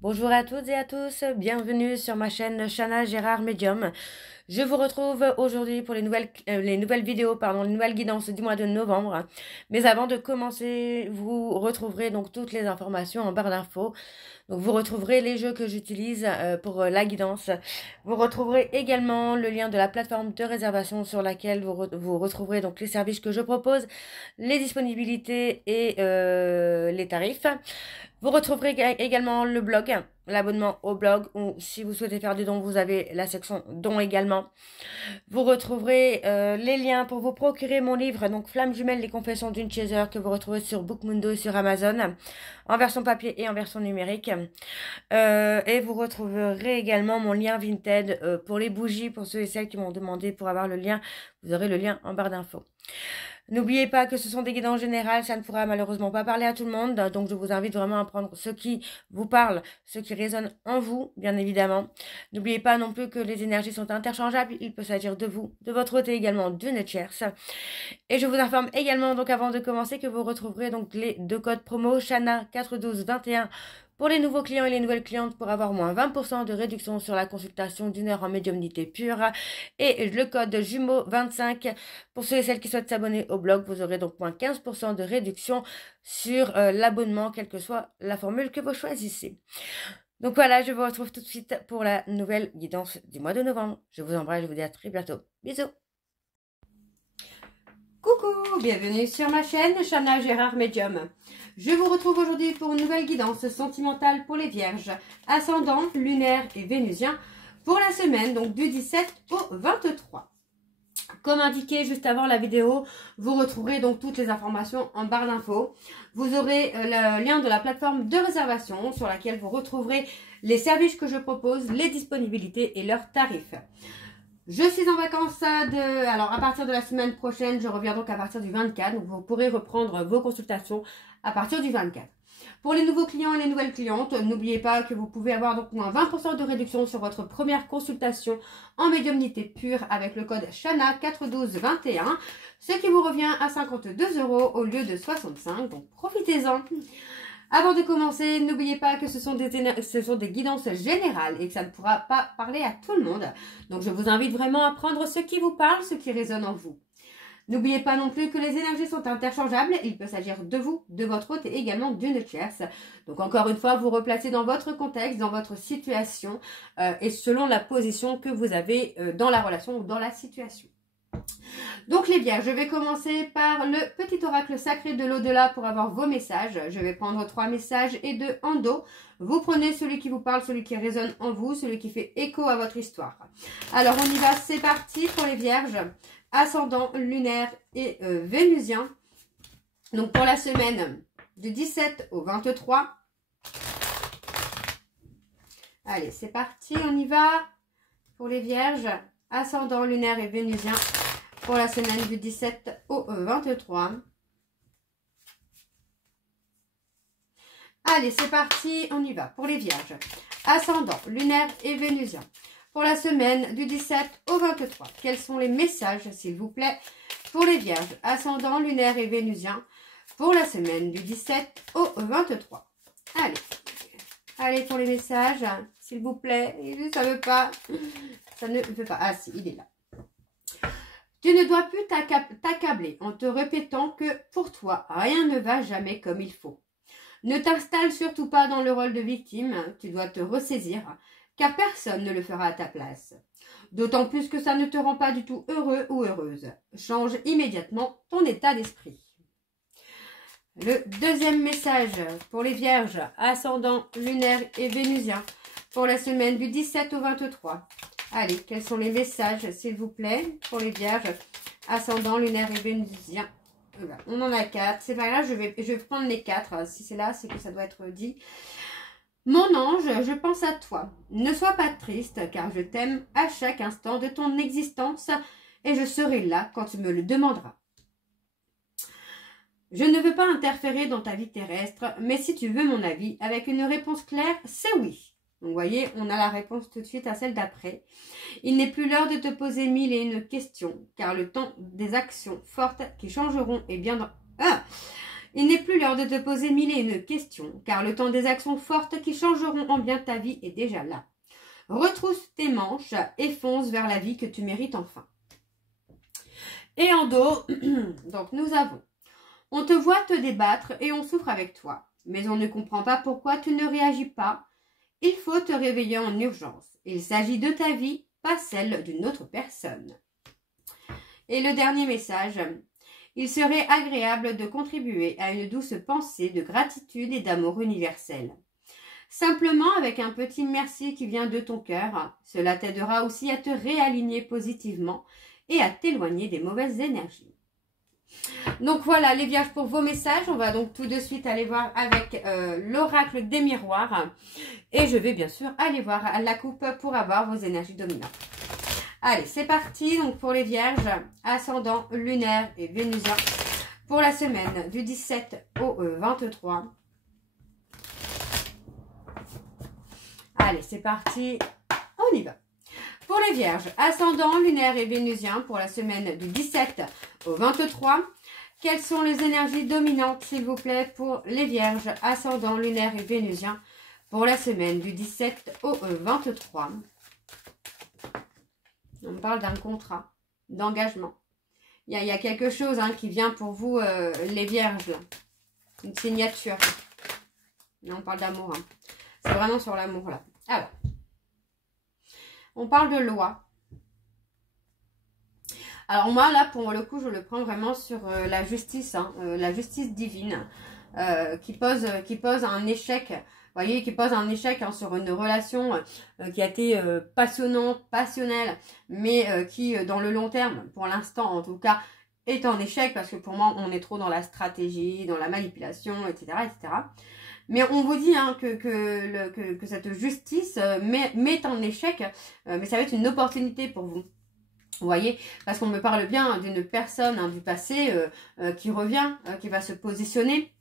Bonjour à toutes et à tous, bienvenue sur ma chaîne Chana Gérard Medium. Je vous retrouve aujourd'hui pour les nouvelles vidéos, les nouvelles guidances du mois de novembre. Mais avant de commencer, vous retrouverez donc toutes les informations en barre d'infos. Donc vous retrouverez les jeux que j'utilise pour la guidance. Vous retrouverez également le lien de la plateforme de réservation sur laquelle vous retrouverez donc les services que je propose, les disponibilités et les tarifs. Vous retrouverez également le blog, l'abonnement au blog, ou si vous souhaitez faire des dons, vous avez la section dons également. Vous retrouverez les liens pour vous procurer mon livre, donc Flamme jumelle, les confessions d'une chaser, que vous retrouvez sur Bookmundo et sur Amazon, en version papier et en version numérique. Et vous retrouverez également mon lien Vinted pour les bougies, pour ceux et celles qui m'ont demandé pour avoir le lien. Vous aurez le lien en barre d'infos. N'oubliez pas que ce sont des guidances générales, ça ne pourra malheureusement pas parler à tout le monde, donc je vous invite vraiment à prendre ce qui vous parle, ce qui résonne en vous, bien évidemment. N'oubliez pas non plus que les énergies sont interchangeables, il peut s'agir de vous, de votre côté également d'une tierce. Et je vous informe également, donc avant de commencer, que vous retrouverez donc les deux codes promo Chana 41221 pour les nouveaux clients et les nouvelles clientes pour avoir moins 20% de réduction sur la consultation d'une heure en médiumnité pure. Et le code jumeau 25 pour ceux et celles qui souhaitent s'abonner au blog. Vous aurez donc moins 15% de réduction sur l'abonnement, quelle que soit la formule que vous choisissez. Donc voilà, je vous retrouve tout de suite pour la nouvelle guidance du mois de novembre. Je vous embrasse, je vous dis à très bientôt. Bisous. Coucou, bienvenue sur ma chaîne Chana Gérard Medium. Je vous retrouve aujourd'hui pour une nouvelle guidance sentimentale pour les vierges, ascendant, lunaire et vénusien pour la semaine donc du 17 au 23. Comme indiqué juste avant la vidéo, vous retrouverez donc toutes les informations en barre d'infos. Vous aurez le lien de la plateforme de réservation sur laquelle vous retrouverez les services que je propose, les disponibilités et leurs tarifs. Je suis en vacances alors à partir de la semaine prochaine, je reviens donc à partir du 24, donc vous pourrez reprendre vos consultations à partir du 24. Pour les nouveaux clients et les nouvelles clientes, n'oubliez pas que vous pouvez avoir donc moins 20% de réduction sur votre première consultation en médiumnité pure avec le code Chana 41221, ce qui vous revient à 52 € au lieu de 65, donc profitez-en. Avant de commencer, n'oubliez pas que ce sont des guidances générales et que ça ne pourra pas parler à tout le monde. Donc je vous invite vraiment à prendre ce qui vous parle, ce qui résonne en vous. N'oubliez pas non plus que les énergies sont interchangeables. Il peut s'agir de vous, de votre hôte et également d'une tierce. Donc encore une fois, vous replacez dans votre contexte, dans votre situation et selon la position que vous avez dans la relation ou dans la situation. Donc les vierges, je vais commencer par le petit oracle sacré de l'au-delà pour avoir vos messages. Je vais prendre 3 messages et 2 en dos. Vous prenez celui qui vous parle, celui qui résonne en vous, celui qui fait écho à votre histoire. Alors on y va, c'est parti pour les vierges, ascendant, lunaire et vénusien. Donc pour la semaine du 17 au 23. Allez, c'est parti, on y va pour les vierges, ascendant, lunaire et vénusien. Pour la semaine du 17 au 23. Allez, c'est parti, on y va. Pour les vierges, ascendant, lunaire et vénusien. Pour la semaine du 17 au 23. Quels sont les messages, s'il vous plaît, pour les vierges, ascendant, lunaire et vénusien. Pour la semaine du 17 au 23. Allez, allez pour les messages, s'il vous plaît. Ça ne veut pas. Ça ne veut pas. Ah si, il est là. Tu ne dois plus t'accabler en te répétant que pour toi, rien ne va jamais comme il faut. Ne t'installe surtout pas dans le rôle de victime, tu dois te ressaisir, car personne ne le fera à ta place. D'autant plus que ça ne te rend pas du tout heureux ou heureuse. Change immédiatement ton état d'esprit. Le deuxième message pour les vierges, ascendant, lunaire et vénusien, pour la semaine du 17 au 23. Allez, quels sont les messages, s'il vous plaît, pour les vierges, ascendant, lunaire et vénusien. On en a 4. C'est pas grave, je vais prendre les 4. Si c'est là, c'est que ça doit être dit. Mon ange, je pense à toi. Ne sois pas triste, car je t'aime à chaque instant de ton existence et je serai là quand tu me le demanderas. Je ne veux pas interférer dans ta vie terrestre, mais si tu veux mon avis, avec une réponse claire, c'est oui. Donc, vous voyez, on a la réponse tout de suite à celle d'après. Il n'est plus l'heure de te poser 1001 questions, car le temps des actions fortes qui changeront est bien dans... Il n'est plus l'heure de te poser mille et une questions, car le temps des actions fortes qui changeront en bien ta vie est déjà là. Retrousse tes manches et fonce vers la vie que tu mérites enfin. Et en dos, donc nous avons, on te voit te débattre et on souffre avec toi, mais on ne comprend pas pourquoi tu ne réagis pas. Il faut te réveiller en urgence. Il s'agit de ta vie, pas celle d'une autre personne. Et le dernier message, il serait agréable de contribuer à une douce pensée de gratitude et d'amour universel. Simplement avec un petit merci qui vient de ton cœur, cela t'aidera aussi à te réaligner positivement et à t'éloigner des mauvaises énergies. Donc voilà les vierges pour vos messages. On va donc tout de suite aller voir avec l'oracle des miroirs. Et je vais bien sûr aller voir la coupe pour avoir vos énergies dominantes. Allez, c'est parti. Donc pour les vierges, ascendant, lunaire et vénusien. Pour la semaine du 17 au 23. Allez, c'est parti. On y va. Pour les vierges, ascendant, lunaire et vénusien. Pour la semaine du 17 au 23. Quelles sont les énergies dominantes, s'il vous plaît, pour les vierges, ascendant, lunaire et vénusien, pour la semaine du 17 au 23. On parle d'un contrat, d'engagement. Il y a quelque chose qui vient pour vous, les vierges, là. Une signature. Là, on parle d'amour. C'est vraiment sur l'amour, là. Alors, on parle de loi. Alors moi, là, pour le coup, je le prends vraiment sur la justice, la justice divine, qui pose un échec, vous voyez, qui pose un échec sur une relation qui a été passionnante, passionnelle, mais qui, dans le long terme, pour l'instant en tout cas, est en échec, parce que pour moi, on est trop dans la stratégie, dans la manipulation, etc., etc. Mais on vous dit que cette justice met en échec, mais ça va être une opportunité pour vous. Vous voyez, parce qu'on me parle bien d'une personne du passé qui revient, qui va se positionner.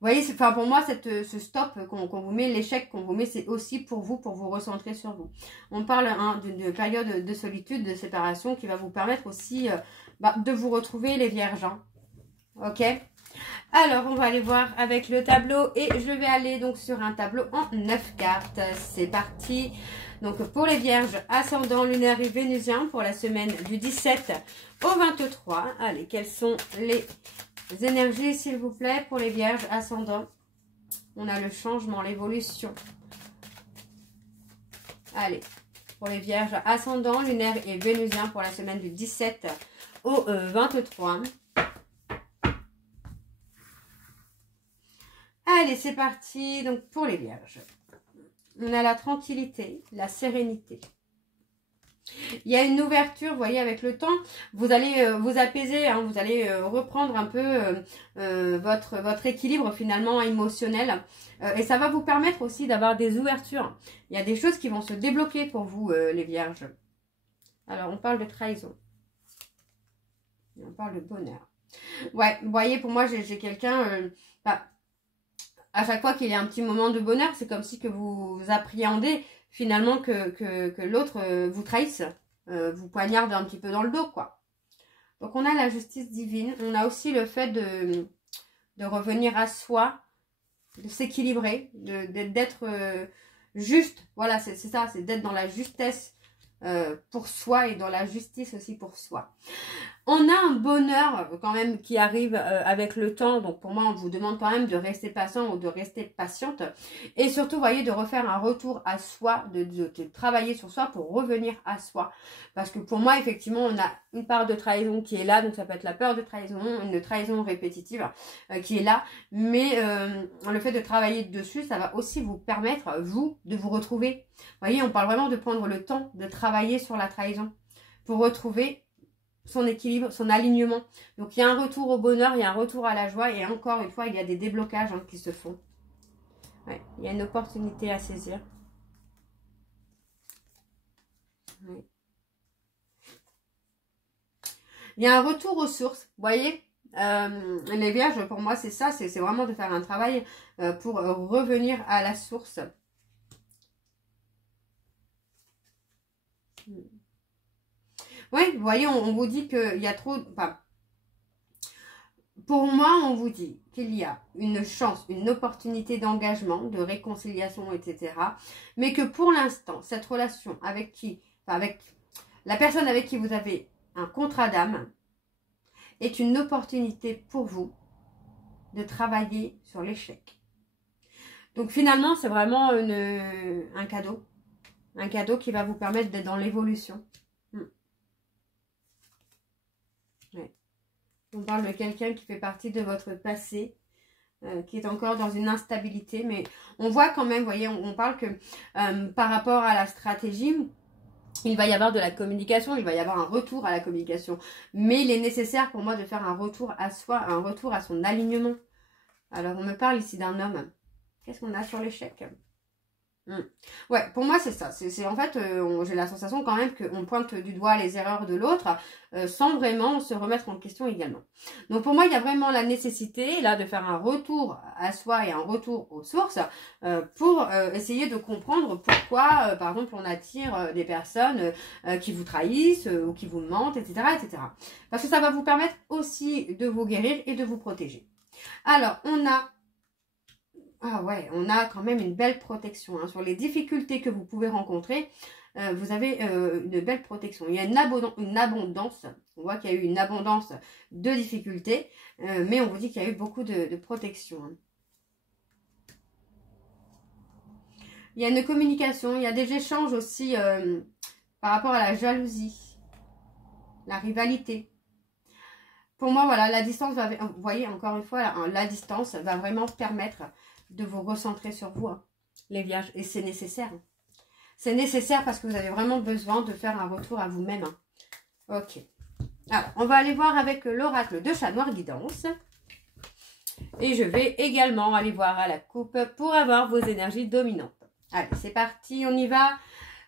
Vous voyez, enfin pour moi, ce stop qu'on vous met, l'échec qu'on vous met, c'est aussi pour vous recentrer sur vous. On parle d'une période de solitude, de séparation qui va vous permettre aussi de vous retrouver les vierges. Ok ? Alors, on va aller voir avec le tableau et je vais aller donc sur un tableau en 9 cartes. C'est parti. Donc, pour les vierges, ascendant, lunaire et vénusien pour la semaine du 17 au 23. Allez, quelles sont les énergies, s'il vous plaît, pour les vierges, ascendant? On a le changement, l'évolution. Allez, pour les vierges, ascendant, lunaire et vénusien pour la semaine du 17 au 23. Allez, c'est parti. Donc, pour les vierges, on a la tranquillité, la sérénité. Il y a une ouverture, vous voyez, avec le temps. Vous allez vous apaiser, vous allez reprendre un peu votre équilibre finalement émotionnel. Et ça va vous permettre aussi d'avoir des ouvertures. Il y a des choses qui vont se débloquer pour vous, les vierges. Alors, on parle de trahison. Et on parle de bonheur. Ouais, vous voyez, pour moi, j'ai quelqu'un... à chaque fois qu'il y a un petit moment de bonheur, c'est comme si que vous appréhendez finalement que l'autre vous trahisse, vous poignarde un petit peu dans le dos, quoi. Donc, on a la justice divine. On a aussi le fait de revenir à soi, de s'équilibrer, d'être juste. Voilà, c'est ça, c'est d'être dans la justesse pour soi et dans la justice aussi pour soi. On a un bonheur quand même qui arrive avec le temps. Donc pour moi, on vous demande quand même de rester patient ou de rester patiente. Et surtout, vous voyez, de refaire un retour à soi, de travailler sur soi pour revenir à soi. Parce que pour moi, effectivement, on a une part de trahison qui est là. Donc ça peut être la peur de trahison, une trahison répétitive qui est là. Mais le fait de travailler dessus, ça va aussi vous permettre, vous, de vous retrouver. Vous voyez, on parle vraiment de prendre le temps de travailler sur la trahison pour retrouver son équilibre, son alignement. Donc, il y a un retour au bonheur, il y a un retour à la joie. Et encore une fois, il y a des déblocages qui se font. Ouais, il y a une opportunité à saisir. Ouais. Il y a un retour aux sources. Vous voyez, les vierges, pour moi, c'est ça. C'est vraiment de faire un travail pour revenir à la source. Oui, vous voyez, on vous dit qu'il y a trop... Enfin, pour moi, on vous dit qu'il y a une chance, une opportunité d'engagement, de réconciliation, etc. Mais que pour l'instant, cette relation avec avec la personne avec qui vous avez un contrat d'âme est une opportunité pour vous de travailler sur l'échec. Donc finalement, c'est vraiment un cadeau. Un cadeau qui va vous permettre d'être dans l'évolution. Ouais. On parle de quelqu'un qui fait partie de votre passé, qui est encore dans une instabilité. Mais on voit quand même, vous voyez, on parle que par rapport à la stratégie, il va y avoir de la communication, il va y avoir un retour à la communication. Mais il est nécessaire pour moi de faire un retour à soi, un retour à son alignement. Alors, on me parle ici d'un homme. Qu'est-ce qu'on a sur l'échec? Ouais, pour moi, c'est ça. C'est en fait, j'ai la sensation quand même qu'on pointe du doigt les erreurs de l'autre sans vraiment se remettre en question également. Donc, pour moi, il y a vraiment la nécessité, là, de faire un retour à soi et un retour aux sources pour essayer de comprendre pourquoi, par exemple, on attire des personnes qui vous trahissent ou qui vous mentent, etc., etc. Parce que ça va vous permettre aussi de vous guérir et de vous protéger. Alors, on a... Ah ouais, on a quand même une belle protection. Hein. Sur les difficultés que vous pouvez rencontrer, vous avez une belle protection. Il y a une abondance. On voit qu'il y a eu une abondance de difficultés, mais on vous dit qu'il y a eu beaucoup de protection. Hein. Il y a une communication, il y a des échanges aussi par rapport à la jalousie, la rivalité. Pour moi, voilà, la distance va... Vous voyez, encore une fois, la distance va vraiment permettre de vous recentrer sur vous, hein, les vierges. Et c'est nécessaire. Hein. C'est nécessaire parce que vous avez vraiment besoin de faire un retour à vous-même. Hein. Ok. Alors, on va aller voir avec l'oracle de Chat Noir Guidance. Et je vais également aller voir à la coupe pour avoir vos énergies dominantes. Allez, c'est parti, on y va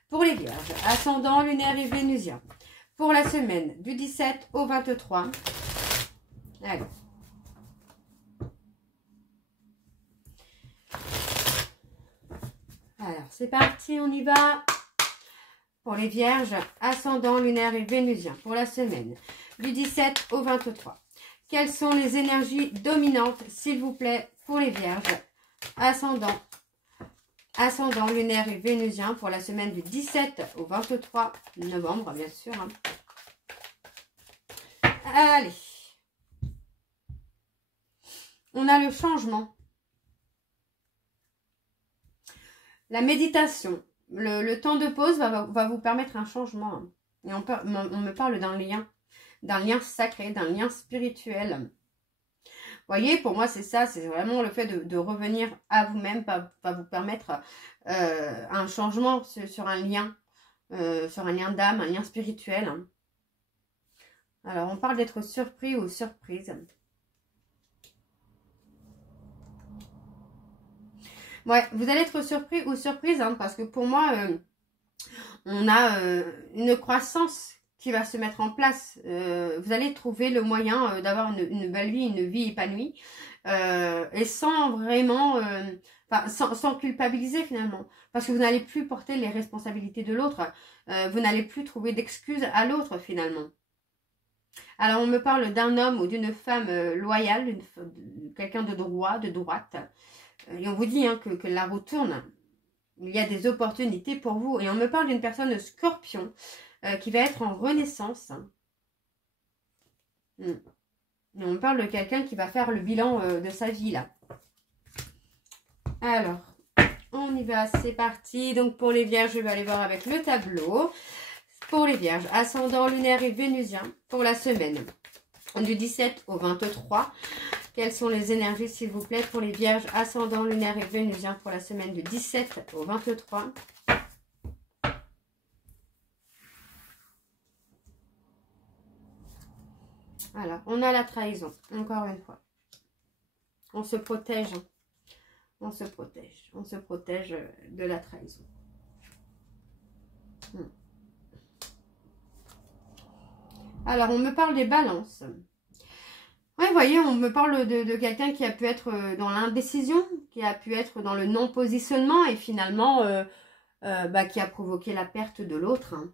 pour les vierges. Ascendant, lunaire et vénusien. Pour la semaine du 17 au 23. Allez. Alors, c'est parti, on y va. Pour les vierges, ascendant, lunaire et vénusien. Pour la semaine du 17 au 23. Quelles sont les énergies dominantes, s'il vous plaît, pour les vierges? Ascendant, lunaire et vénusien. Pour la semaine du 17 au 23 novembre, bien sûr. Hein. Allez. On a le changement. La méditation. Le temps de pause va vous permettre un changement. Hein. Et on me parle d'un lien sacré, d'un lien spirituel. Vous voyez, pour moi, c'est ça. C'est vraiment le fait de revenir à vous-même va vous permettre un changement sur un lien d'âme, un lien spirituel. Hein. Alors, on parle d'être surpris ou surprise. Ouais, vous allez être surpris ou surprise, hein, parce que pour moi, on a une croissance qui va se mettre en place. Vous allez trouver le moyen d'avoir une belle vie, une vie épanouie, et sans vraiment, sans culpabiliser finalement, parce que vous n'allez plus porter les responsabilités de l'autre, vous n'allez plus trouver d'excuses à l'autre finalement. Alors on me parle d'un homme ou d'une femme loyale, quelqu'un de droit, de droite. Et on vous dit hein, que la roue tourne. Il y a des opportunités pour vous. Et on me parle d'une personne scorpion qui va être en renaissance. Et on me parle de quelqu'un qui va faire le bilan de sa vie là. Alors, on y va, c'est parti. Donc pour les vierges, je vais aller voir avec le tableau. Pour les vierges, ascendant, lunaire et vénusien pour la semaine du 17 au 23. Quelles sont les énergies, s'il vous plaît, pour les vierges, ascendant, lunaire et vénusien pour la semaine du 17 au 23. Voilà, on a la trahison, encore une fois. On se protège, hein. On se protège de la trahison. Alors, on me parle des balances. Oui, vous voyez, on me parle de quelqu'un qui a pu être dans l'indécision, qui a pu être dans le non-positionnement et finalement qui a provoqué la perte de l'autre. Hein.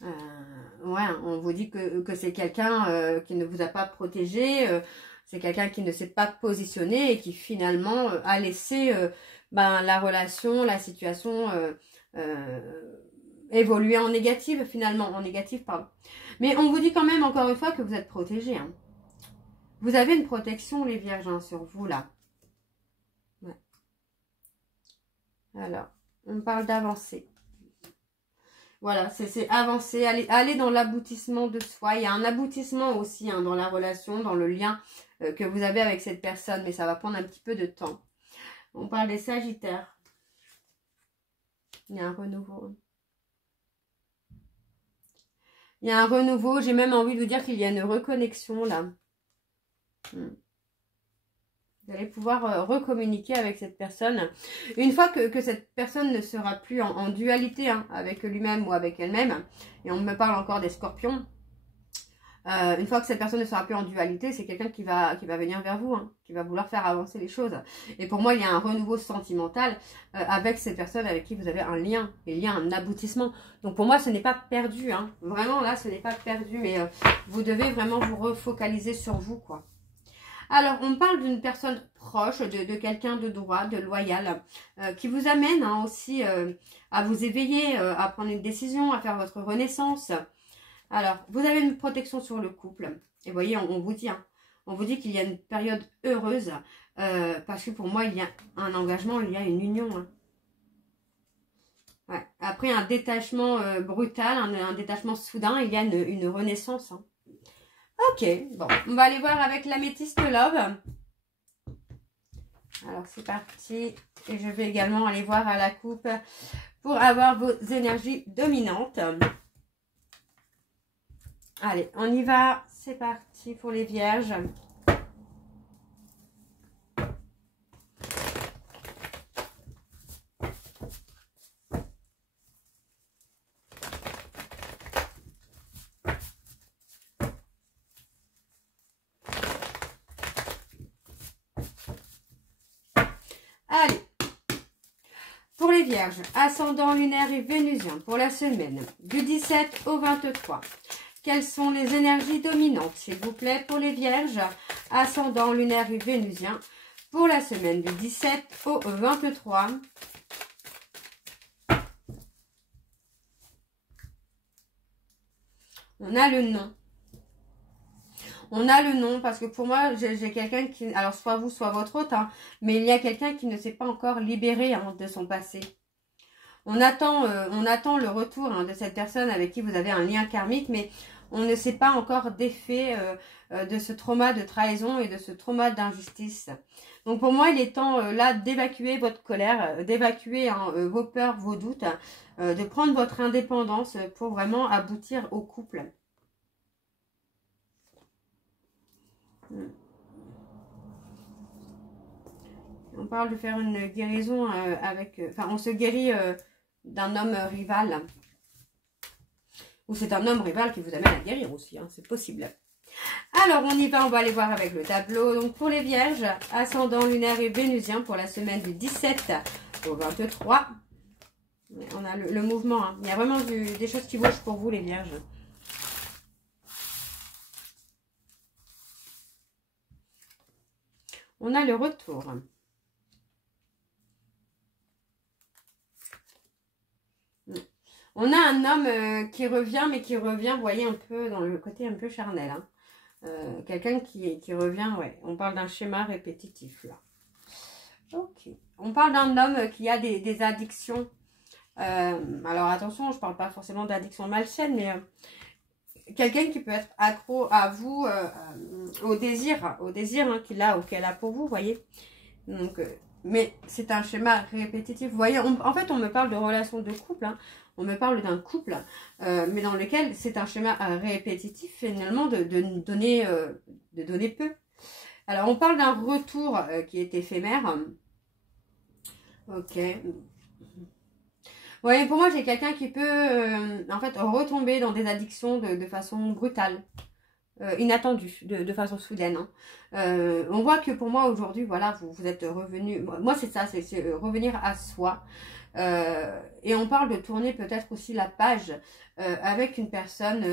Ouais, on vous dit que c'est quelqu'un qui ne vous a pas protégé, c'est quelqu'un qui ne s'est pas positionné et qui finalement a laissé la relation, la situation évoluer en négative finalement, en négatif, pardon. Mais on vous dit quand même encore une fois que vous êtes protégé. Hein. Vous avez une protection, les vierges, hein, sur vous là. Ouais. Alors, on parle d'avancer. Voilà, c'est avancer, aller dans l'aboutissement de soi. Il y a un aboutissement aussi hein, dans la relation, dans le lien que vous avez avec cette personne. Mais ça va prendre un petit peu de temps. On parle des Sagittaires. Il y a un renouveau. Il y a un renouveau. J'ai même envie de vous dire qu'il y a une reconnexion là. Vous allez pouvoir recommuniquer avec cette personne. Une fois que cette personne ne sera plus en dualité hein, avec lui-même ou avec elle-même, et on me parle encore des scorpions, une fois que cette personne ne sera plus en dualité, c'est quelqu'un qui va venir vers vous, hein, qui va vouloir faire avancer les choses. Et pour moi, il y a un renouveau sentimental avec cette personne avec qui vous avez un lien, et il y a un aboutissement. Donc pour moi, ce n'est pas perdu. Hein. Vraiment, là, ce n'est pas perdu, mais vous devez vraiment vous refocaliser sur vous, quoi. Alors, on parle d'une personne proche, de quelqu'un de droit, de loyal, qui vous amène hein, aussi à vous éveiller, à prendre une décision, à faire votre renaissance. Alors, vous avez une protection sur le couple. Et vous voyez, on vous dit, hein, on vous dit qu'il y a une période heureuse, parce que pour moi, il y a un engagement, il y a une union. Hein. Ouais. Après un détachement brutal, un détachement soudain, il y a une renaissance. Hein. Ok, bon, on va aller voir avec l'améthyste love. Alors, c'est parti. Et je vais également aller voir à la coupe pour avoir vos énergies dominantes. Allez, on y va. C'est parti pour les vierges. Allez, pour les vierges, ascendant lunaire et vénusien pour la semaine du 17 au 23. Quelles sont les énergies dominantes, s'il vous plaît, pour les vierges, ascendant lunaire et vénusien pour la semaine du 17 au 23. On a le nom. On a le nom parce que pour moi, j'ai quelqu'un qui... Alors, soit vous, soit votre hôte, hein, mais il y a quelqu'un qui ne s'est pas encore libéré hein, de son passé. On attend le retour hein, de cette personne avec qui vous avez un lien karmique, mais on ne sait pas encore d'effet de ce trauma de trahison et de ce trauma d'injustice. Donc, pour moi, il est temps là d'évacuer votre colère, d'évacuer hein, vos peurs, vos doutes, de prendre votre indépendance pour vraiment aboutir au couple. On parle de faire une guérison avec... Enfin, on se guérit d'un homme rival. Ou c'est un homme rival qui vous amène à guérir aussi, hein, c'est possible. Alors, on y va, on va aller voir avec le tableau. Donc, pour les vierges, ascendant lunaire et vénusien pour la semaine du 17 au 23. On a le mouvement, hein. Il y a vraiment des choses qui bougent pour vous, les vierges. On a le retour. On a un homme qui revient, mais qui revient, vous voyez, un peu dans le côté un peu charnel. Hein. Quelqu'un qui revient, ouais. On parle d'un schéma répétitif, là. Ok. On parle d'un homme qui a des addictions. Alors, attention, je ne parle pas forcément d'addiction malsaine, mais quelqu'un qui peut être accro à vous, au désir hein, qu'il a ou qu'elle a pour vous, vous voyez. Donc, mais c'est un schéma répétitif. Vous voyez, en fait, on me parle de relation de couple, hein. On me parle d'un couple, mais dans lequel c'est un schéma répétitif, finalement, de donner peu. Alors, on parle d'un retour qui est éphémère. Ok. Vous voyez, pour moi, j'ai quelqu'un qui peut, en fait, retomber dans des addictions de façon brutale. Inattendue, de façon soudaine. Hein. On voit que pour moi, aujourd'hui, voilà, vous êtes revenu... Moi, c'est ça, c'est revenir à soi. Et on parle de tourner peut-être aussi la page avec une personne,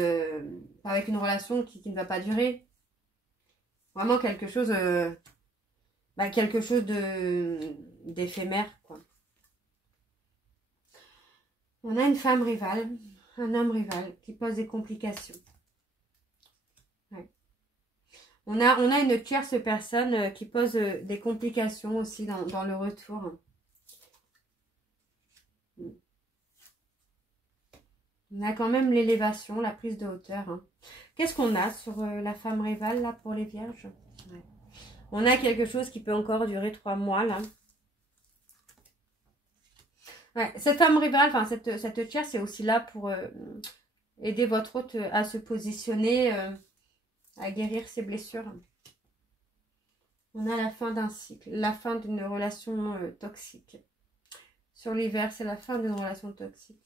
avec une relation qui ne va pas durer. Vraiment quelque chose d'éphémère, quoi. On a une femme rivale, un homme rival qui pose des complications. Ouais. On a une tierce personne qui pose des complications aussi dans le retour. On a quand même l'élévation, la prise de hauteur. Hein. Qu'est-ce qu'on a sur la femme rivale, là, pour les vierges? Ouais. On a quelque chose qui peut encore durer 3 mois, là. Ouais, cette femme rivale, enfin, cette tierce, c'est aussi là pour aider votre hôte à se positionner, à guérir ses blessures. On a la fin d'un cycle, la fin d'une relation toxique. Sur l'hiver, c'est la fin d'une relation toxique.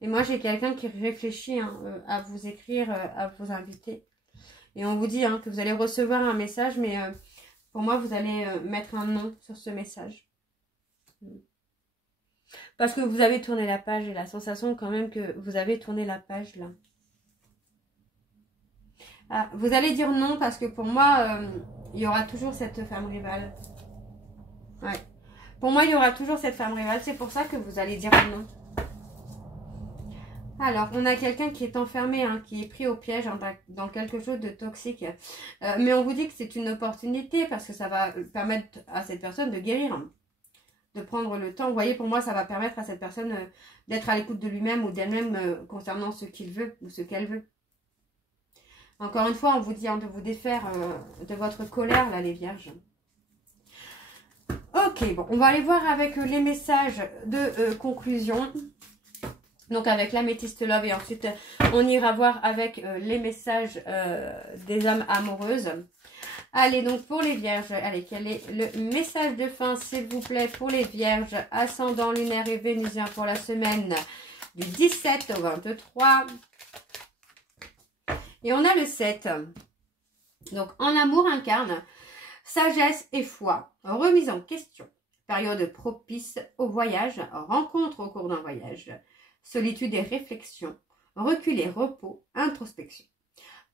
Et moi, j'ai quelqu'un qui réfléchit à vous écrire, à vous inviter. Et on vous dit que vous allez recevoir un message, mais pour moi, vous allez mettre un nom sur ce message. Parce que vous avez tourné la page et la sensation quand même que vous avez tourné la page là. Ah, vous allez dire non parce que pour moi, il y aura toujours cette femme rivale. Ouais. Pour moi, il y aura toujours cette femme rivale. C'est pour ça que vous allez dire non. Alors, on a quelqu'un qui est enfermé, qui est pris au piège dans quelque chose de toxique. Mais on vous dit que c'est une opportunité parce que ça va permettre à cette personne de guérir. De prendre le temps. Vous voyez, pour moi, ça va permettre à cette personne d'être à l'écoute de lui-même ou d'elle-même concernant ce qu'il veut ou ce qu'elle veut. Encore une fois, on vous dit de vous défaire de votre colère, là, les vierges. Ok, bon, on va aller voir avec les messages de conclusion. Donc, avec l'améthyste love et ensuite, on ira voir avec les messages des âmes amoureuses. Allez, donc pour les vierges, allez, quel est le message de fin, s'il vous plaît, pour les vierges, ascendant lunaire et vénusien pour la semaine du 17 au 23. Et on a le 7. Donc, en amour incarne sagesse et foi, remise en question, période propice au voyage, rencontre au cours d'un voyage, solitude et réflexion, recul et repos, introspection.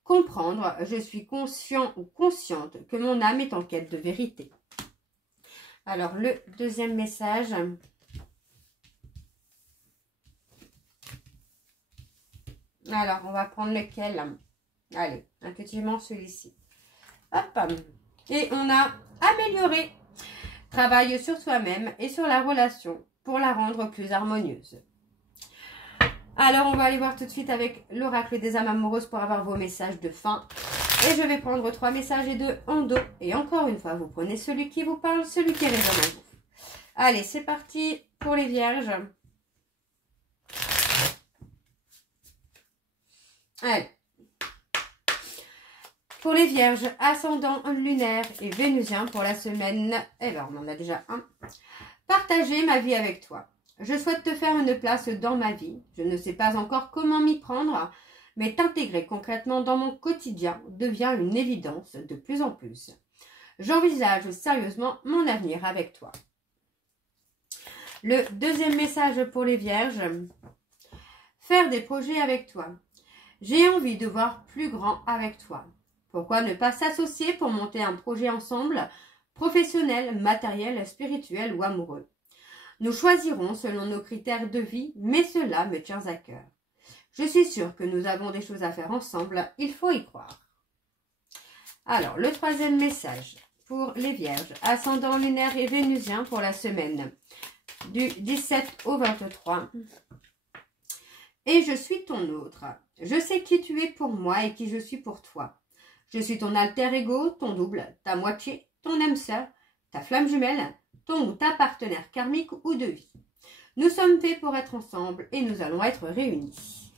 Comprendre, je suis conscient ou consciente que mon âme est en quête de vérité. Alors, le deuxième message. Alors, on va prendre lequel? Allez, intuitivement celui-ci. Hop. Et on a amélioré. Travaille sur soi-même et sur la relation pour la rendre plus harmonieuse. Alors, on va aller voir tout de suite avec l'oracle des âmes amoureuses pour avoir vos messages de fin. Et je vais prendre 3 messages et 2 en dos. Et encore une fois, vous prenez celui qui vous parle, celui qui résonne en vous. Allez, c'est parti pour les vierges. Allez. Pour les vierges, ascendant lunaire et vénusien pour la semaine. Eh bien, on en a déjà un. Partager ma vie avec toi. Je souhaite te faire une place dans ma vie. Je ne sais pas encore comment m'y prendre, mais t'intégrer concrètement dans mon quotidien devient une évidence de plus en plus. J'envisage sérieusement mon avenir avec toi. Le deuxième message pour les vierges. Faire des projets avec toi. J'ai envie de voir plus grand avec toi. Pourquoi ne pas s'associer pour monter un projet ensemble, professionnel, matériel, spirituel ou amoureux? Nous choisirons selon nos critères de vie, mais cela me tient à cœur. Je suis sûre que nous avons des choses à faire ensemble, il faut y croire. Alors, le troisième message pour les vierges, ascendant lunaire et vénusien pour la semaine du 17 au 23. Et je suis ton autre. Je sais qui tu es pour moi et qui je suis pour toi. Je suis ton alter ego, ton double, ta moitié, ton âme sœur, ta flamme jumelle, ton ou ta partenaire karmique ou de vie. Nous sommes faits pour être ensemble et nous allons être réunis.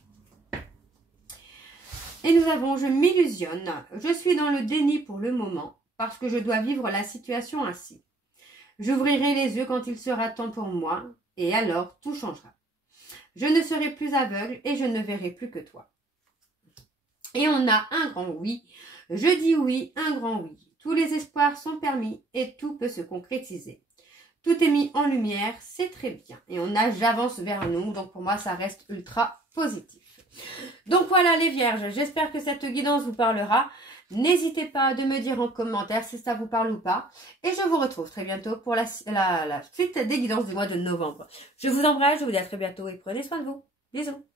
Et nous avons, je m'illusionne, je suis dans le déni pour le moment parce que je dois vivre la situation ainsi. J'ouvrirai les yeux quand il sera temps pour moi et alors tout changera. Je ne serai plus aveugle et je ne verrai plus que toi. Et on a un grand oui. Je dis oui, un grand oui. Tous les espoirs sont permis et tout peut se concrétiser. Tout est mis en lumière, c'est très bien. Et j'avance vers nous, donc pour moi, ça reste ultra positif. Donc voilà les vierges, j'espère que cette guidance vous parlera. N'hésitez pas de me dire en commentaire si ça vous parle ou pas. Et je vous retrouve très bientôt pour la suite des guidances du mois de novembre. Je vous embrasse, je vous dis à très bientôt et prenez soin de vous. Bisous.